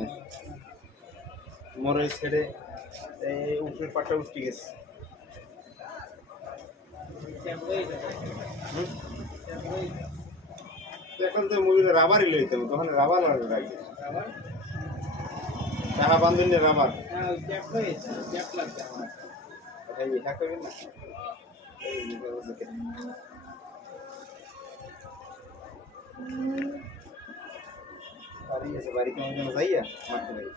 না মোর এই ছেড়ে এই উপরের পাটটা উঠে গেছে। এখন তো মুভিটা রাবারই লইতে হবে তখন রাবার লাগবে। রাখবে টাকা বান্ধন রাবার। এই হ্যাঁ করবেন না? এই নিজের ওদিকে। বাড়ি আছে বাড়ি কেমন যেন যাইয়া মারতে পারি